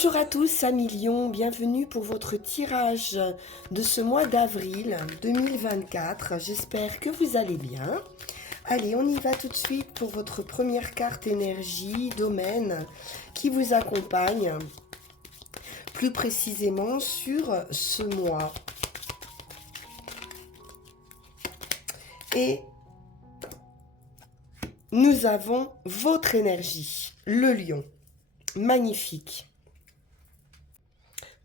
Bonjour à tous, amis Lion, bienvenue pour votre tirage de ce mois d'avril 2024. J'espère que vous allez bien. Allez, on y va tout de suite pour votre première carte énergie, domaine, qui vous accompagne plus précisément sur ce mois. Et nous avons votre énergie, le lion. Magnifique.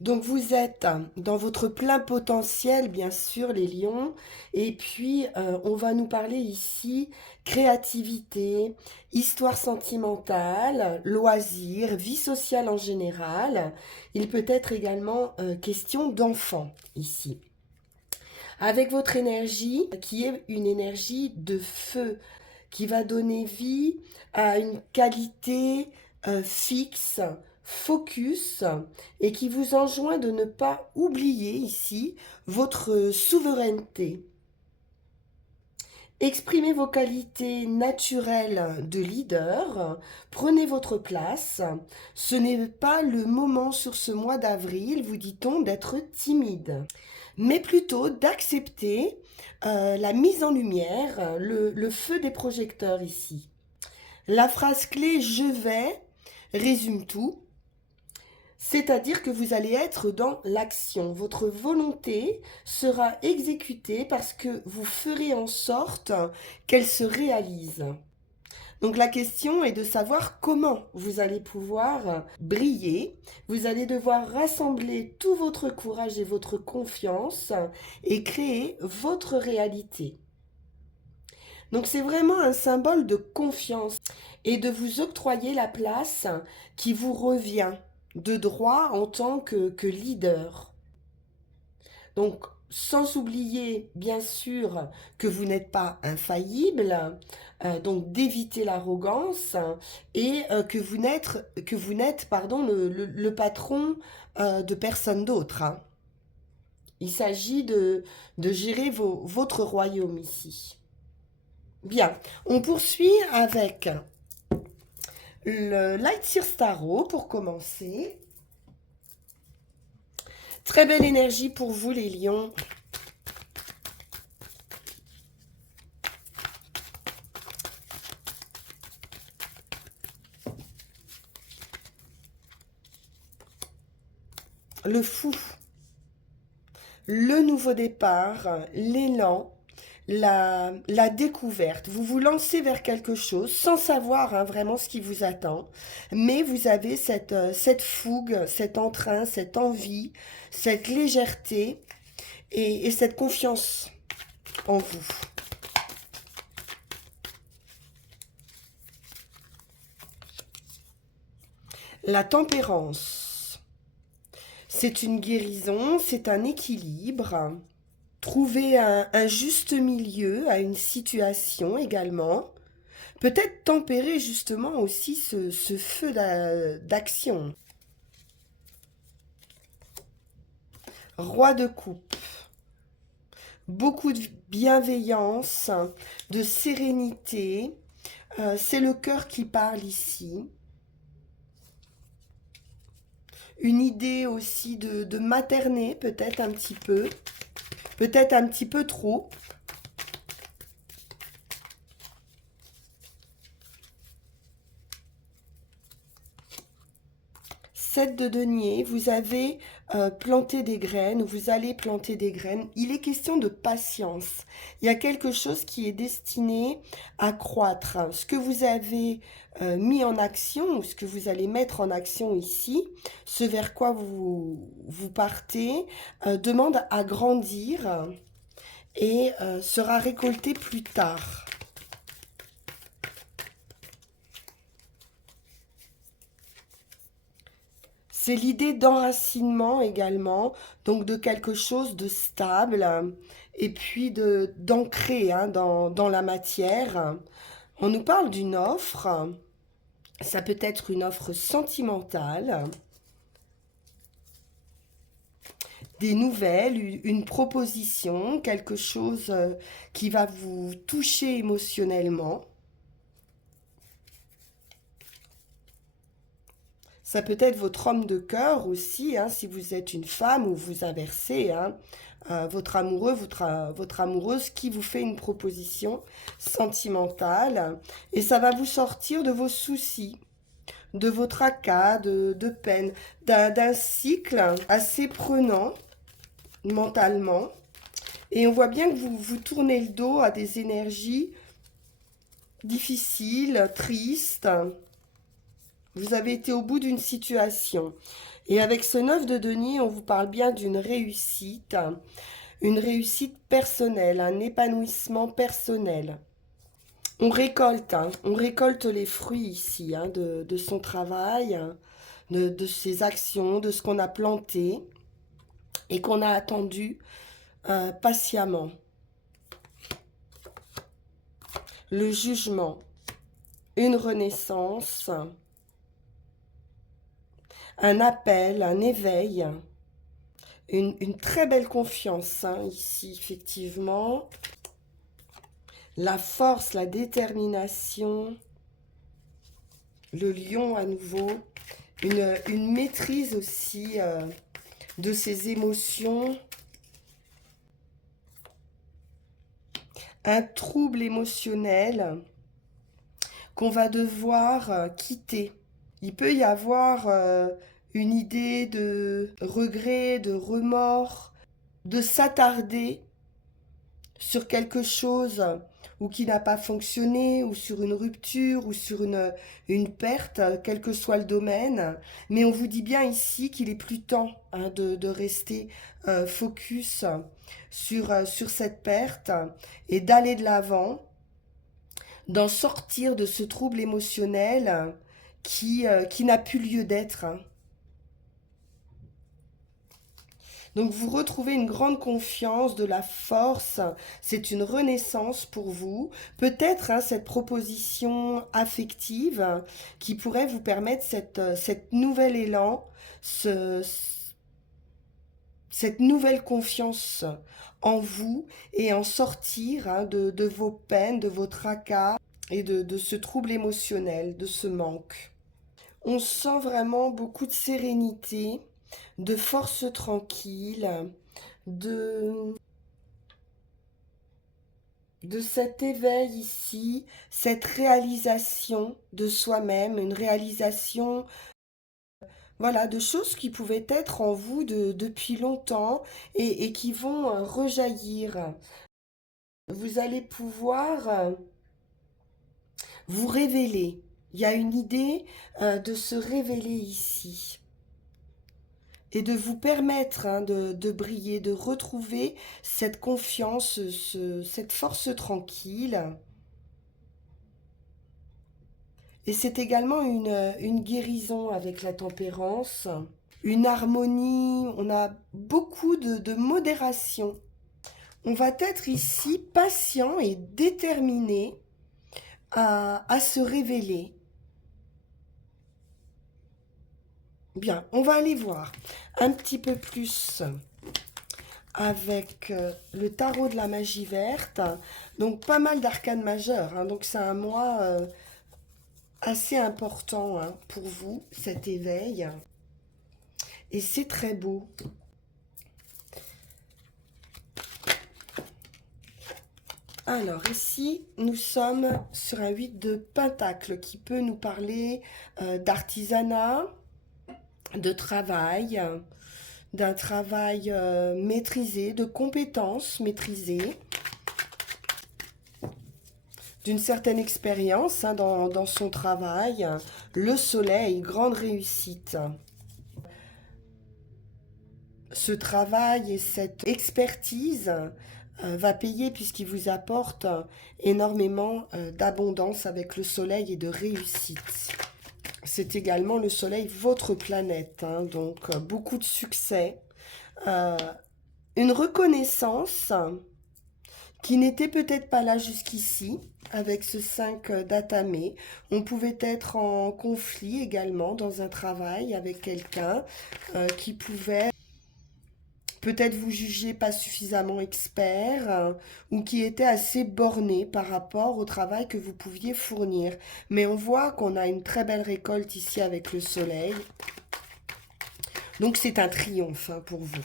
Donc vous êtes dans votre plein potentiel, bien sûr, les lions. Et puis, on va nous parler ici créativité, histoire sentimentale, loisirs, vie sociale en général. Il peut être également question d'enfants ici. Avec votre énergie, qui est une énergie de feu, qui va donner vie à une qualité fixe, focus, et qui vous enjoint de ne pas oublier ici votre souveraineté. Exprimez vos qualités naturelles de leader, prenez votre place. Ce n'est pas le moment sur ce mois d'avril, vous dit-on, d'être timide, mais plutôt d'accepter la mise en lumière, le feu des projecteurs ici. La phrase clé « je vais » résume tout. C'est-à-dire que vous allez être dans l'action. Votre volonté sera exécutée parce que vous ferez en sorte qu'elle se réalise. Donc la question est de savoir comment vous allez pouvoir briller. Vous allez devoir rassembler tout votre courage et votre confiance et créer votre réalité. Donc c'est vraiment un symbole de confiance et de vous octroyer la place qui vous revient de droit en tant que leader. Donc, sans oublier, bien sûr, que vous n'êtes pas infaillible, donc d'éviter l'arrogance et que vous n'êtes pardon, le patron de personne d'autre. Hein. Il s'agit de gérer votre royaume ici. Bien, on poursuit avec le Light Seer Tarot pour commencer. Très belle énergie pour vous les lions. Le fou, le nouveau départ, l'élan, la découverte. Vous vous lancez vers quelque chose sans savoir vraiment ce qui vous attend, mais vous avez cette fougue, cet entrain, cette envie, cette légèreté et cette confiance en vous. La tempérance, c'est une guérison, c'est un équilibre. Trouver un juste milieu à une situation également. Peut-être tempérer justement aussi ce feu d'action. Roi de coupe. Beaucoup de bienveillance, de sérénité. C'est le cœur qui parle ici. Une idée aussi de materner peut-être un petit peu. Peut-être un petit peu trop. Sept de denier, vous avez planté des graines, vous allez planter des graines. Il est question de patience. Il y a quelque chose qui est destiné à croître. Ce que vous avez mis en action, ou ce que vous allez mettre en action ici, ce vers quoi vous partez, demande à grandir et sera récolté plus tard. C'est l'idée d'enracinement également, donc de quelque chose de stable et puis d'ancrer dans la matière. On nous parle d'une offre, ça peut être une offre sentimentale, des nouvelles, une proposition, quelque chose qui va vous toucher émotionnellement. Ça peut être votre homme de cœur aussi, hein, si vous êtes une femme ou vous inversez, hein, votre amoureux, votre amoureuse qui vous fait une proposition sentimentale et ça va vous sortir de vos soucis, de vos tracas, de peine, d'un cycle assez prenant mentalement. Et on voit bien que vous tournez le dos à des énergies difficiles, tristes. Vous avez été au bout d'une situation. Et avec ce 9 de denier, on vous parle bien d'une réussite personnelle, un épanouissement personnel. On récolte les fruits ici de son travail, de ses actions, de ce qu'on a planté et qu'on a attendu patiemment. Le jugement, une renaissance, un appel, un éveil, une très belle confiance hein, ici, effectivement. La force, la détermination, le lion à nouveau, une maîtrise aussi de ses émotions, un trouble émotionnel qu'on va devoir quitter. Il peut y avoir une idée de regret, de remords, de s'attarder sur quelque chose ou qui n'a pas fonctionné, ou sur une rupture, ou sur une perte, quel que soit le domaine. Mais on vous dit bien ici qu'il est plus temps hein, de rester focus sur cette perte et d'aller de l'avant, d'en sortir de ce trouble émotionnel qui n'a plus lieu d'être. Hein. Donc vous retrouvez une grande confiance, de la force, c'est une renaissance pour vous. Peut-être hein, cette proposition affective qui pourrait vous permettre cette nouvel élan, cette nouvelle confiance en vous et en sortir hein, de vos peines, de vos tracas et de ce trouble émotionnel, de ce manque. On sent vraiment beaucoup de sérénité, de force tranquille, de, de cet éveil ici, cette réalisation de soi-même, une réalisation voilà, de choses qui pouvaient être en vous depuis longtemps et qui vont rejaillir. Vous allez pouvoir vous révéler. Il y a une idée de se révéler ici. Et de vous permettre hein, de briller, de retrouver cette confiance, cette force tranquille. Et c'est également une guérison avec la tempérance, une harmonie, on a beaucoup de modération. On va être ici patient et déterminé à se révéler. Bien, on va aller voir un petit peu plus avec le tarot de la magie verte. Donc pas mal d'arcanes majeures. Hein, donc c'est un mois assez important hein, pour vous, cet éveil. Et c'est très beau. Alors ici, nous sommes sur un 8 de Pentacle qui peut nous parler d'artisanat, de travail, d'un travail maîtrisé, de compétences maîtrisées, d'une certaine expérience hein, dans son travail. Le soleil, grande réussite. Ce travail et cette expertise va payer puisqu'il vous apporte énormément d'abondance avec le soleil et de réussite. C'est également le soleil, votre planète, hein, donc beaucoup de succès. Une reconnaissance qui n'était peut-être pas là jusqu'ici, avec ce 5 d'atamé. On pouvait être en conflit également dans un travail avec quelqu'un qui pouvait peut-être vous jugez pas suffisamment expert ou qui était assez borné par rapport au travail que vous pouviez fournir. Mais on voit qu'on a une très belle récolte ici avec le soleil. Donc c'est un triomphe hein, pour vous.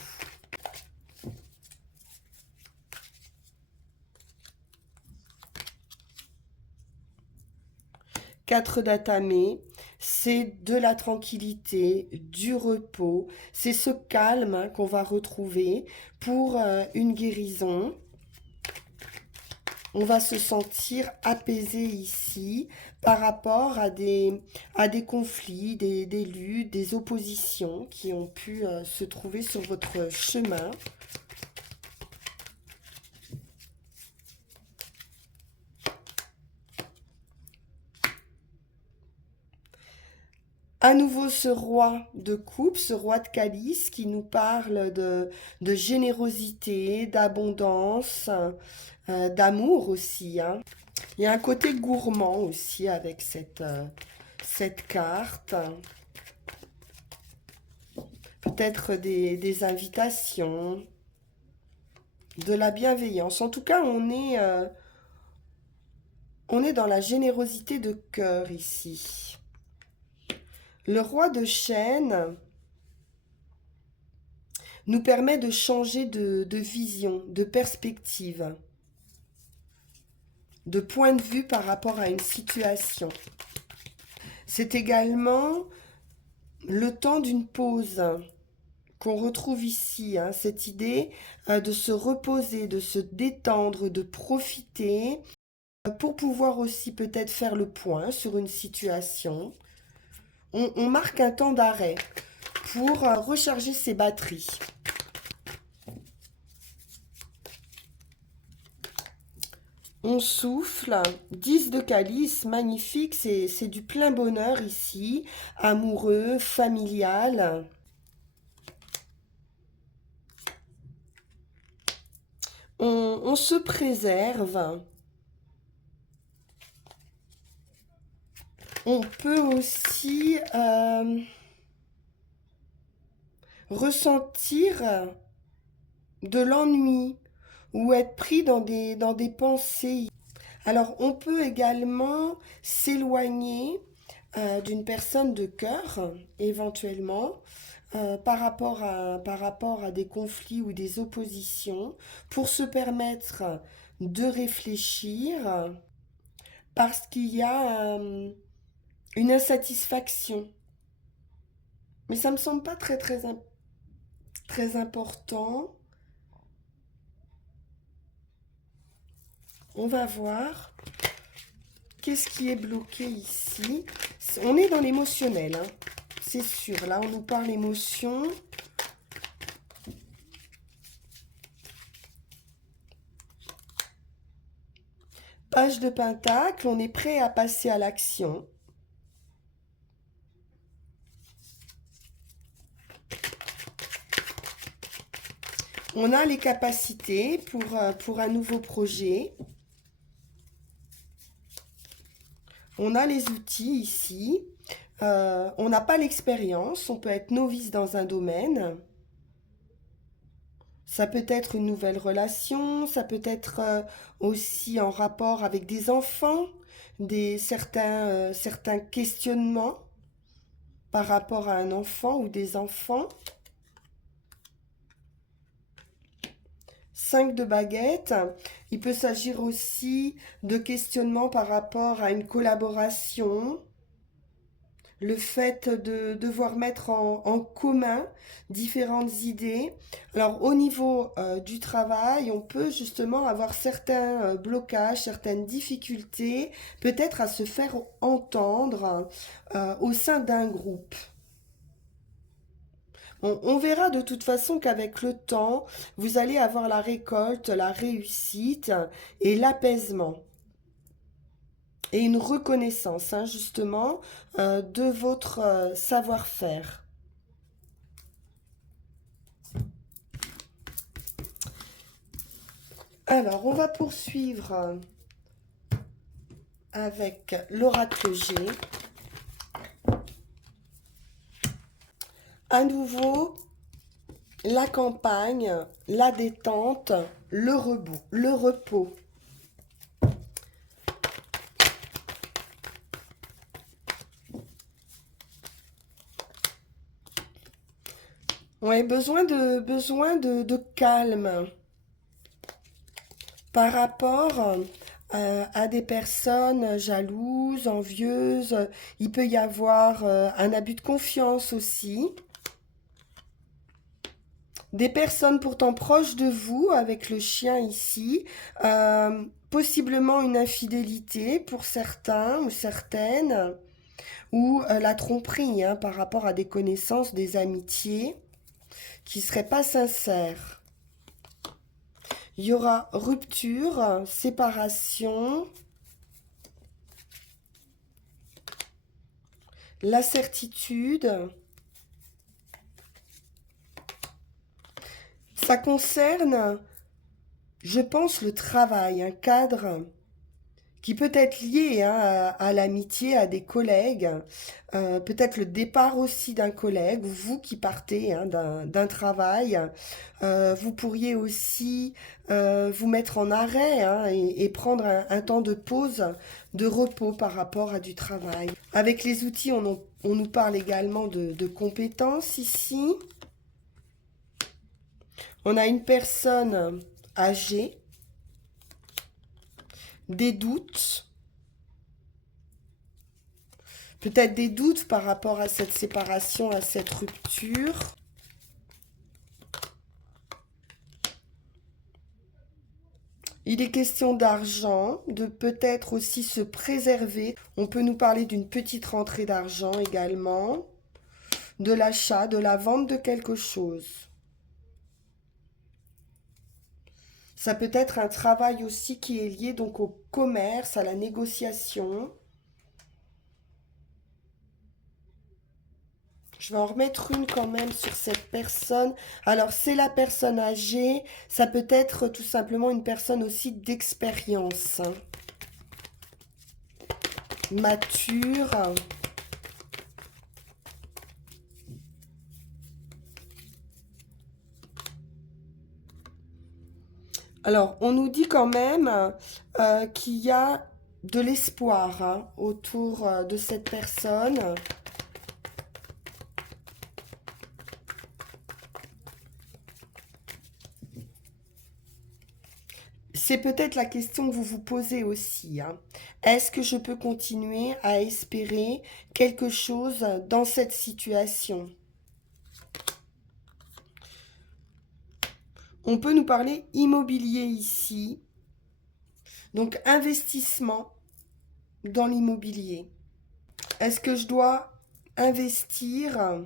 4 d'atamé, c'est de la tranquillité, du repos, c'est ce calme hein, qu'on va retrouver pour une guérison. On va se sentir apaisé ici par rapport à des conflits, des luttes, des oppositions qui ont pu se trouver sur votre chemin. À nouveau ce roi de coupe, ce roi de calice qui nous parle de générosité, d'abondance, d'amour aussi, hein. Il y a un côté gourmand aussi avec cette carte. Peut-être des invitations, de la bienveillance. En tout cas, on est dans la générosité de cœur ici. Le roi de chêne nous permet de changer de vision, de perspective, de point de vue par rapport à une situation. C'est également le temps d'une pause qu'on retrouve ici, hein, cette idée de se reposer, de se détendre, de profiter pour pouvoir aussi peut-être faire le point sur une situation. On marque un temps d'arrêt pour recharger ses batteries. On souffle, 10 de calice, magnifique, c'est du plein bonheur ici, amoureux, familial. On se préserve. On peut aussi ressentir de l'ennui ou être pris dans des pensées. Alors, on peut également s'éloigner d'une personne de cœur, éventuellement, par rapport à des conflits ou des oppositions, pour se permettre de réfléchir, parce qu'il y a une insatisfaction. Mais ça me semble pas très important. On va voir. Qu'est-ce qui est bloqué ici? On est dans l'émotionnel, hein. C'est sûr. Là, on nous parle émotion. Page de pentacle, on est prêt à passer à l'action. On a les capacités pour un nouveau projet. On a les outils ici. On n'a pas l'expérience. On peut être novice dans un domaine. Ça peut être une nouvelle relation. Ça peut être aussi en rapport avec des enfants. Certains questionnements par rapport à un enfant ou des enfants. 5 de baguettes. Il peut s'agir aussi de questionnements par rapport à une collaboration, le fait de devoir mettre en commun différentes idées. Alors au niveau du travail, on peut justement avoir certains blocages, certaines difficultés, peut-être à se faire entendre au sein d'un groupe. On verra de toute façon qu'avec le temps, vous allez avoir la récolte, la réussite et l'apaisement. Et une reconnaissance, hein, justement, de votre savoir-faire. Alors, on va poursuivre avec l'oracle G. À nouveau, la campagne, la détente, le repos. Ouais, besoin de calme par rapport à des personnes jalouses, envieuses. Il peut y avoir un abus de confiance aussi. Des personnes pourtant proches de vous, avec le chien ici, possiblement une infidélité pour certains ou certaines, ou la tromperie hein, par rapport à des connaissances, des amitiés qui ne seraient pas sincères. Il y aura rupture, séparation, la certitude. Ça concerne, je pense, le travail, un cadre qui peut être lié hein, à l'amitié, à des collègues, peut-être le départ aussi d'un collègue, ou vous qui partez hein, d'un travail. Vous pourriez aussi vous mettre en arrêt hein, et prendre un temps de pause, de repos par rapport à du travail. Avec les outils, on nous parle également de compétences ici. On a une personne âgée, des doutes, peut-être des doutes par rapport à cette séparation, à cette rupture. Il est question d'argent, de peut-être aussi se préserver. On peut nous parler d'une petite rentrée d'argent également, de l'achat, de la vente de quelque chose. Ça peut être un travail aussi qui est lié donc au commerce, à la négociation. Je vais en remettre une quand même sur cette personne. Alors, c'est la personne âgée. Ça peut être tout simplement une personne aussi d'expérience. Mature. Alors, on nous dit quand même qu'il y a de l'espoir hein, autour de cette personne. C'est peut-être la question que vous vous posez aussi. Hein. Est-ce que je peux continuer à espérer quelque chose dans cette situation? On peut nous parler immobilier ici. Donc, investissement dans l'immobilier. Est-ce que je dois investir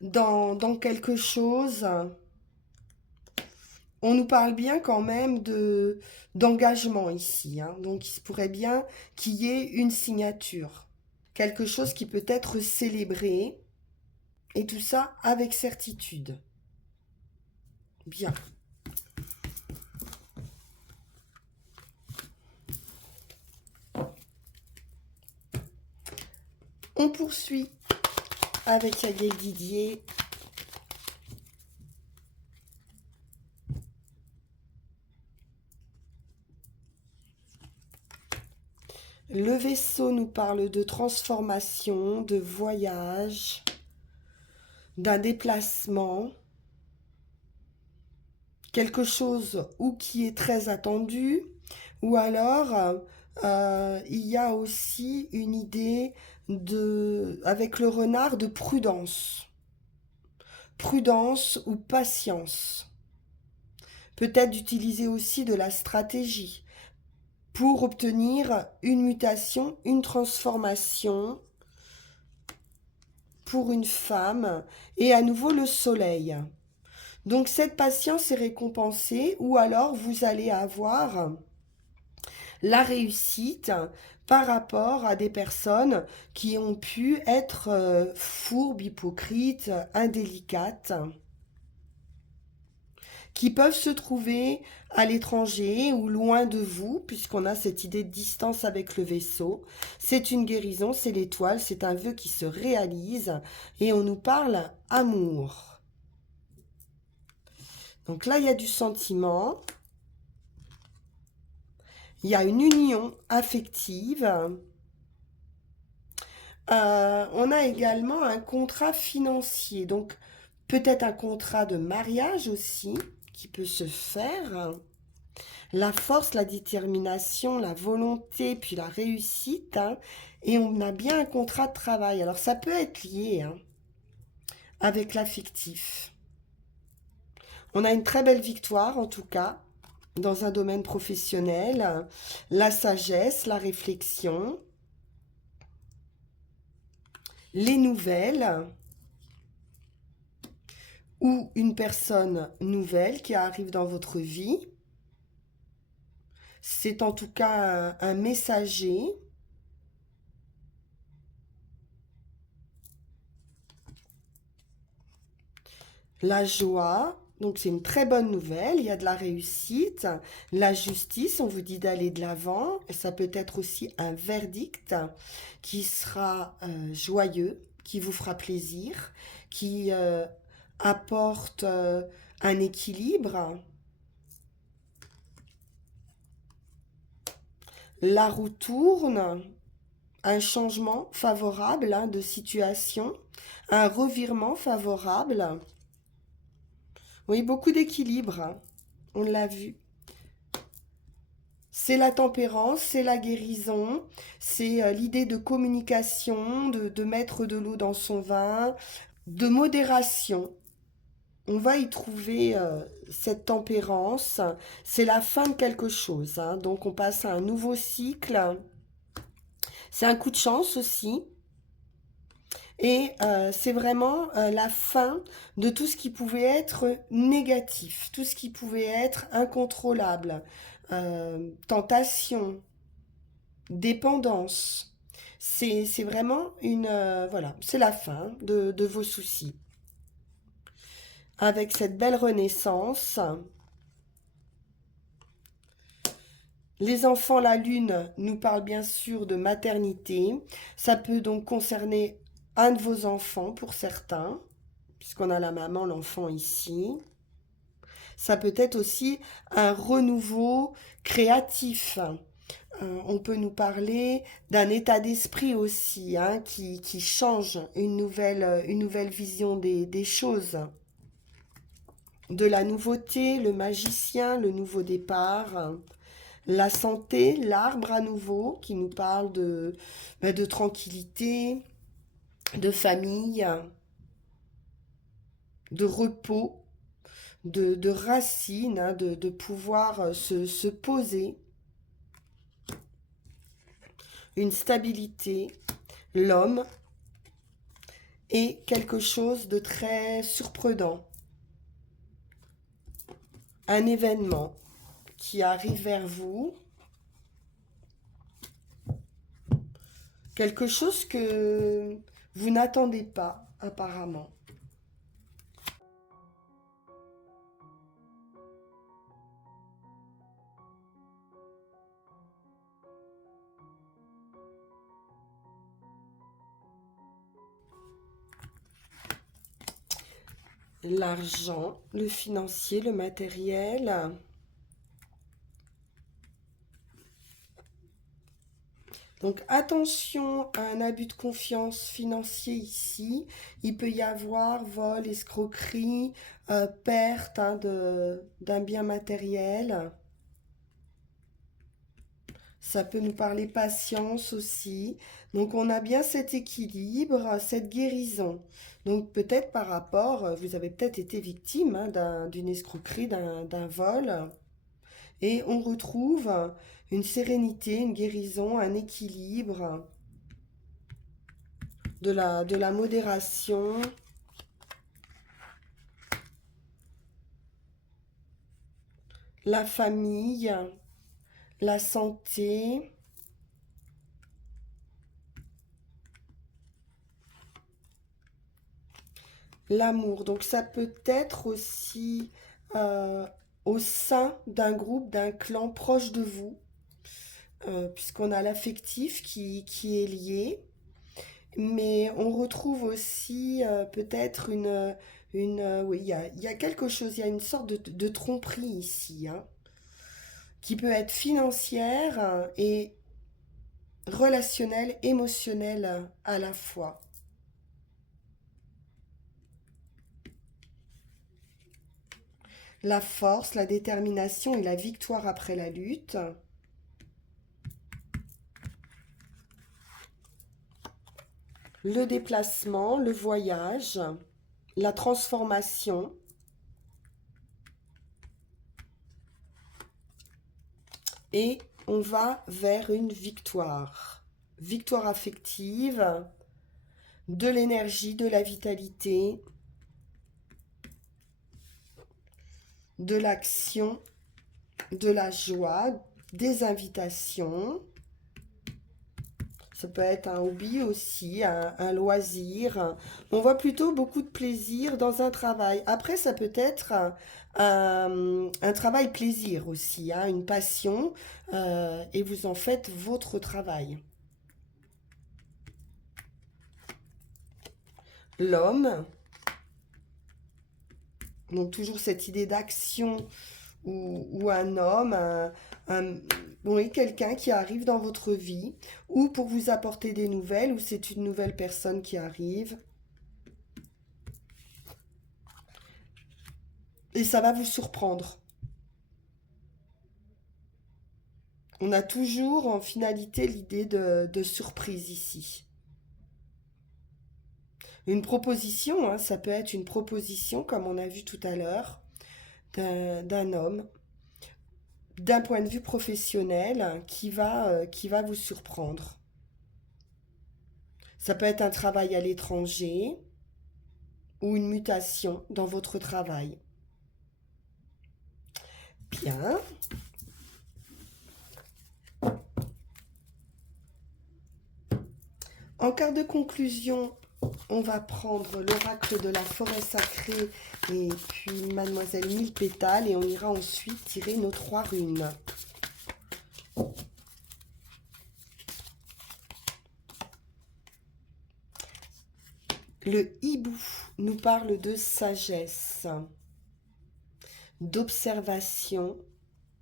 dans quelque chose? On nous parle bien quand même d'engagement ici. Hein. Donc, il se pourrait bien qu'il y ait une signature. Quelque chose qui peut être célébré. Et tout ça avec certitude. Bien. On poursuit avec Yael Didier. Le vaisseau nous parle de transformation, de voyage, d'un déplacement, quelque chose ou qui est très attendu, ou alors il y a aussi une idée avec le renard de prudence. Prudence ou patience. Peut-être d'utiliser aussi de la stratégie pour obtenir une mutation, une transformation pour une femme et à nouveau le soleil. Donc cette patience est récompensée ou alors vous allez avoir la réussite par rapport à des personnes qui ont pu être fourbes, hypocrites, indélicates, qui peuvent se trouver à l'étranger ou loin de vous, puisqu'on a cette idée de distance avec le vaisseau. C'est une guérison, c'est l'étoile, c'est un vœu qui se réalise et on nous parle amour. Donc là, il y a du sentiment. Il y a une union affective. On a également un contrat financier. Donc peut-être un contrat de mariage aussi qui peut se faire. La force, la détermination, la volonté, puis la réussite, hein. Et on a bien un contrat de travail. Alors ça peut être lié, hein, avec l'affectif. On a une très belle victoire en tout cas dans un domaine professionnel. La sagesse, la réflexion, les nouvelles ou une personne nouvelle qui arrive dans votre vie. C'est en tout cas un messager. La joie, donc c'est une très bonne nouvelle, il y a de la réussite. La justice, on vous dit d'aller de l'avant. Et ça peut être aussi un verdict qui sera joyeux, qui vous fera plaisir, qui apporte un équilibre. La roue tourne, un changement favorable, hein, de situation, un revirement favorable. Oui, beaucoup d'équilibre, hein. On l'a vu. C'est la tempérance, c'est la guérison, c'est l'idée de communication, de mettre de l'eau dans son vin, de modération. On va y trouver cette tempérance. C'est la fin de quelque chose, hein. Donc on passe à un nouveau cycle. C'est un coup de chance aussi. Et c'est vraiment la fin de tout ce qui pouvait être négatif, tout ce qui pouvait être incontrôlable, tentation, dépendance. C'est vraiment une... voilà, c'est la fin de vos soucis. Avec cette belle renaissance, les enfants, la lune nous parle bien sûr de maternité. Ça peut donc concerner un de vos enfants pour certains, puisqu'on a la maman, l'enfant ici. Ça peut être aussi un renouveau créatif. On peut nous parler d'un état d'esprit aussi, hein, qui change une nouvelle vision des choses. De la nouveauté, le magicien, le nouveau départ. La santé, l'arbre à nouveau, qui nous parle de tranquillité, de famille, de repos, de racines, hein, de pouvoir se poser, une stabilité, l'homme, et quelque chose de très surprenant, un événement qui arrive vers vous, quelque chose que vous n'attendez pas apparemment. L'argent, le financier, le matériel. Donc attention à un abus de confiance financier ici. Il peut y avoir vol, escroquerie, perte, hein, d'un bien matériel. Ça peut nous parler patience aussi. Donc on a bien cet équilibre, cette guérison. Donc peut-être par rapport, vous avez peut-être été victime, hein, d'une escroquerie, d'un vol. Et on retrouve une sérénité, une guérison, un équilibre, de la modération, la famille, la santé, l'amour. Donc ça peut être aussi euh, au sein d'un groupe, d'un clan proche de vous, puisqu'on a l'affectif qui est lié. Mais on retrouve aussi peut-être Oui, il y a quelque chose, il y a une sorte de tromperie ici, hein, qui peut être financière et relationnelle, émotionnelle à la fois. La force, la détermination et la victoire après la lutte. Le déplacement, le voyage, la transformation et on va vers une victoire. Victoire affective, de l'énergie, de la vitalité, de l'action, de la joie, des invitations. Ça peut être un hobby aussi, un loisir. On voit plutôt beaucoup de plaisir dans un travail. Après, ça peut être un travail plaisir aussi, hein, une passion, et vous en faites votre travail. L'homme, donc toujours cette idée d'action ou un homme, oui, quelqu'un qui arrive dans votre vie, ou pour vous apporter des nouvelles, ou c'est une nouvelle personne qui arrive, et ça va vous surprendre. On a toujours en finalité l'idée de surprise ici. Une proposition, hein, ça peut être une proposition, comme on a vu tout à l'heure, d'un homme, d'un point de vue professionnel, qui va vous surprendre. Ça peut être un travail à l'étranger ou une mutation dans votre travail. Bien. En cas de conclusion, on va prendre l'oracle de la forêt sacrée et puis Mademoiselle Mille Pétales et on ira ensuite tirer nos 3 runes. Le hibou nous parle de sagesse, d'observation.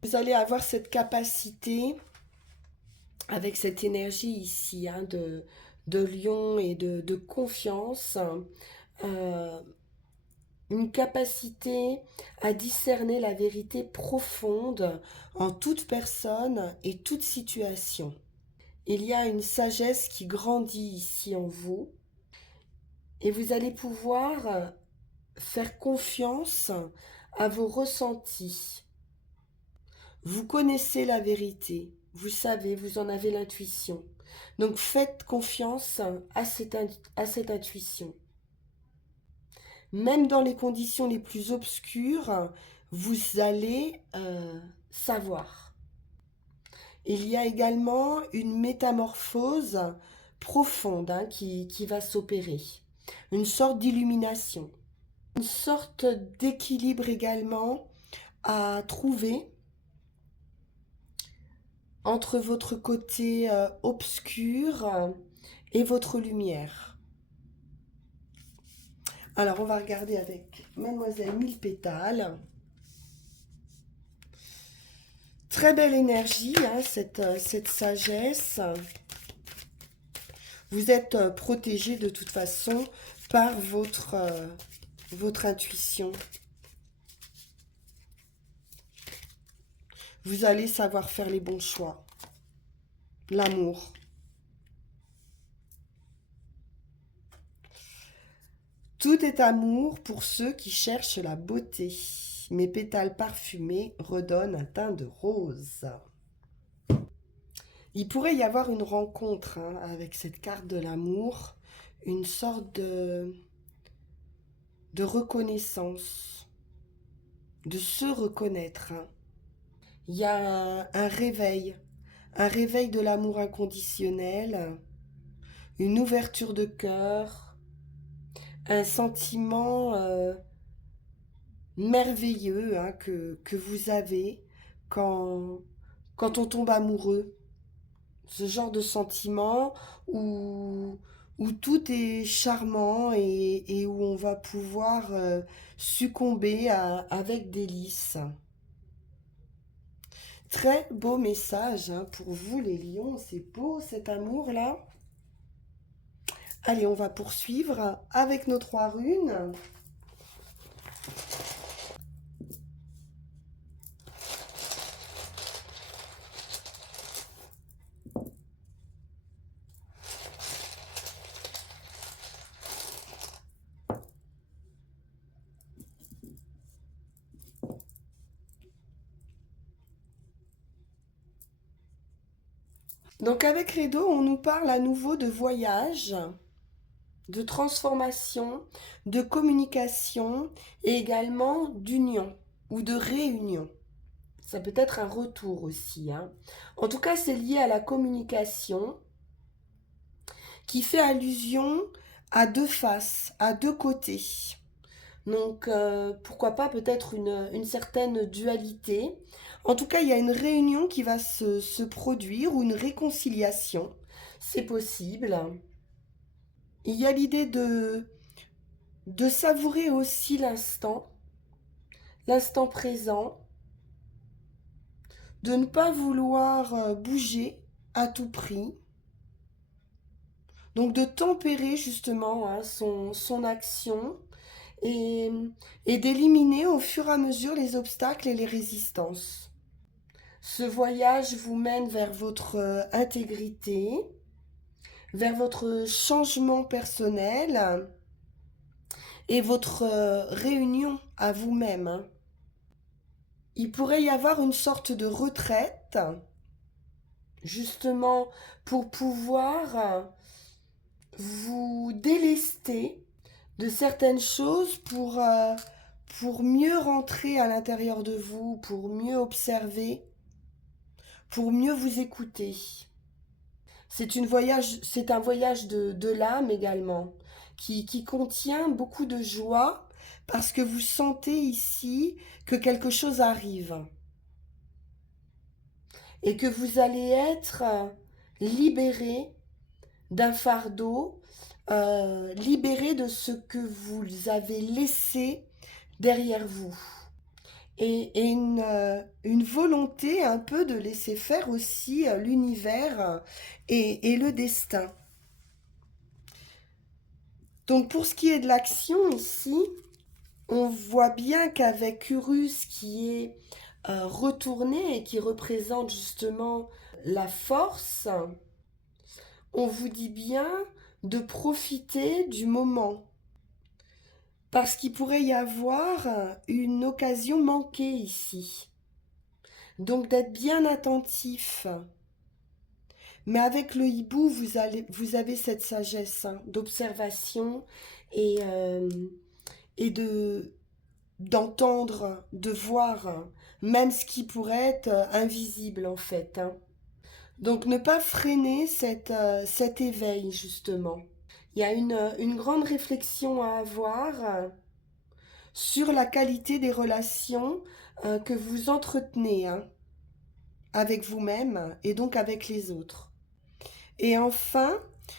Vous allez avoir cette capacité, avec cette énergie ici, hein, de lion et de confiance, euh, une capacité à discerner la vérité profonde en toute personne et toute situation. Il y a une sagesse qui grandit ici en vous et vous allez pouvoir faire confiance à vos ressentis. Vous connaissez la vérité, vous savez, vous en avez l'intuition. Donc faites confiance à cette intuition. Même dans les conditions les plus obscures, vous allez savoir. Il y a également une métamorphose profonde, hein, qui va s'opérer. Une sorte d'illumination. Une sorte d'équilibre également à trouver entre votre côté obscur et votre lumière. Alors, on va regarder avec Mademoiselle Mille Pétales. Très belle énergie, hein, cette sagesse. Vous êtes protégé de toute façon par votre intuition. Vous allez savoir faire les bons choix. L'amour. Tout est amour pour ceux qui cherchent la beauté. Mes pétales parfumés redonnent un teint de rose. Il pourrait y avoir une rencontre, hein, avec cette carte de l'amour, une sorte de reconnaissance, de se reconnaître, hein. Il y a un réveil de l'amour inconditionnel, une ouverture de cœur, un sentiment merveilleux, hein, que vous avez quand, quand on tombe amoureux. Ce genre de sentiment où où tout est charmant et où on va pouvoir succomber avec délice. Très beau message hein, pour vous les lions, c'est beau cet amour-là. Allez, on va poursuivre avec nos 3 runes. Donc avec Redo, on nous parle à nouveau de voyage, de transformation, de communication et également d'union ou de réunion. Ça peut être un retour aussi, hein. En tout cas, c'est lié à la communication qui fait allusion à 2 faces, à 2 côtés. Donc, pourquoi pas peut-être une certaine dualité. En tout cas, il y a une réunion qui va se produire ou une réconciliation. C'est possible. Il y a l'idée de savourer aussi l'instant présent, de ne pas vouloir bouger à tout prix. Donc de tempérer justement hein, son action et, et d'éliminer au fur et à mesure les obstacles et les résistances. Ce voyage vous mène vers votre intégrité, vers votre changement personnel et votre réunion à vous-même, hein. Il pourrait y avoir une sorte de retraite, justement pour pouvoir vous délester de certaines choses pour mieux rentrer à l'intérieur de vous, pour mieux observer, pour mieux vous écouter. C'est un voyage de l'âme également, qui contient beaucoup de joie parce que vous sentez ici que quelque chose arrive et que vous allez être libéré d'un fardeau, libéré de ce que vous avez laissé derrière vous. Et une volonté un peu de laisser faire aussi l'univers et le destin. Donc pour ce qui est de l'action ici, on voit bien qu'avec Urus qui est retourné et qui représente justement la force, on vous dit bien de profiter du moment. Parce qu'il pourrait y avoir une occasion manquée ici. Donc d'être bien attentif. Mais avec le hibou, vous avez cette sagesse hein, d'observation et, et d'entendre, de voir, hein, même ce qui pourrait être invisible en fait, hein. Donc ne pas freiner cet éveil justement. Il y a une grande réflexion à avoir sur la qualité des relations que vous entretenez hein, avec vous-même et donc avec les autres. Et enfin,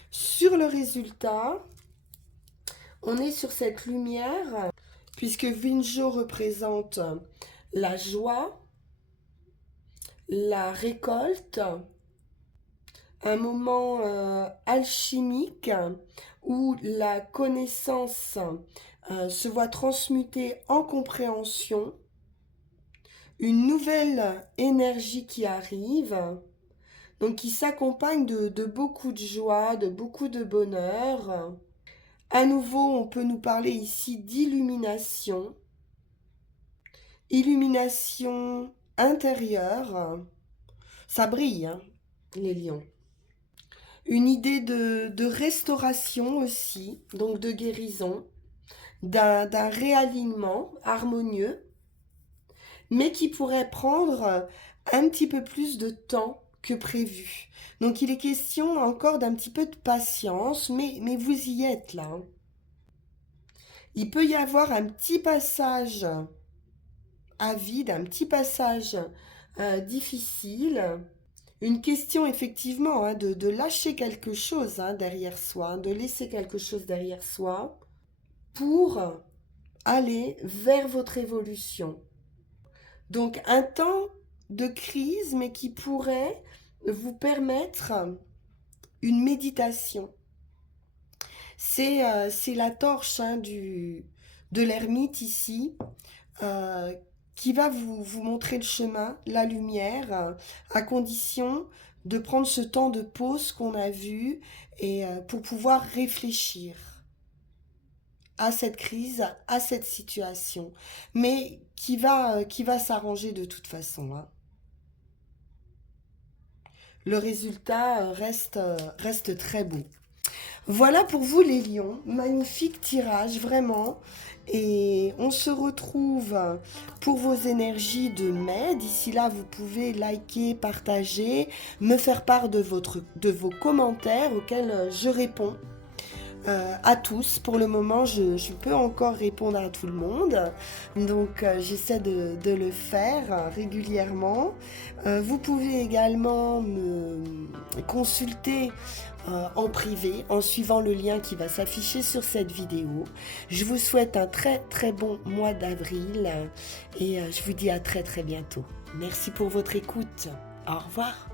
sur le résultat, on est sur cette lumière, puisque Vinjo représente la joie, la récolte, un moment alchimique où la connaissance se voit transmutée en compréhension, une nouvelle énergie qui arrive, donc qui s'accompagne de beaucoup de joie, de beaucoup de bonheur. À nouveau, on peut nous parler ici d'illumination, illumination intérieure. Ça brille, hein, les lions. Une idée de restauration aussi, donc de guérison, d'un réalignement harmonieux, mais qui pourrait prendre un petit peu plus de temps que prévu. Donc il est question encore d'un petit peu de patience, mais vous y êtes là, hein. Il peut y avoir un petit passage à vide, un petit passage difficile, Une question effectivement hein, de lâcher quelque chose hein, derrière soi, hein, de laisser quelque chose derrière soi pour aller vers votre évolution. Donc un temps de crise, mais qui pourrait vous permettre une méditation. C'est la torche hein, de l'ermite ici euh, qui va vous montrer le chemin, la lumière, à condition de prendre ce temps de pause qu'on a vu et pour pouvoir réfléchir à cette crise, à cette situation, mais qui va s'arranger de toute façon, hein. Le résultat reste très beau. Voilà pour vous les lions, magnifique tirage vraiment. Et on se retrouve pour vos énergies de mai. D'ici là, vous pouvez liker, partager, me faire part de vos commentaires auxquels je réponds. À tous. Pour le moment, je peux encore répondre à tout le monde. Donc, j'essaie de le faire régulièrement. Vous pouvez également me consulter en privé en suivant le lien qui va s'afficher sur cette vidéo. Je vous souhaite un très très bon mois d'avril et je vous dis à très très bientôt. Merci pour votre écoute. Au revoir.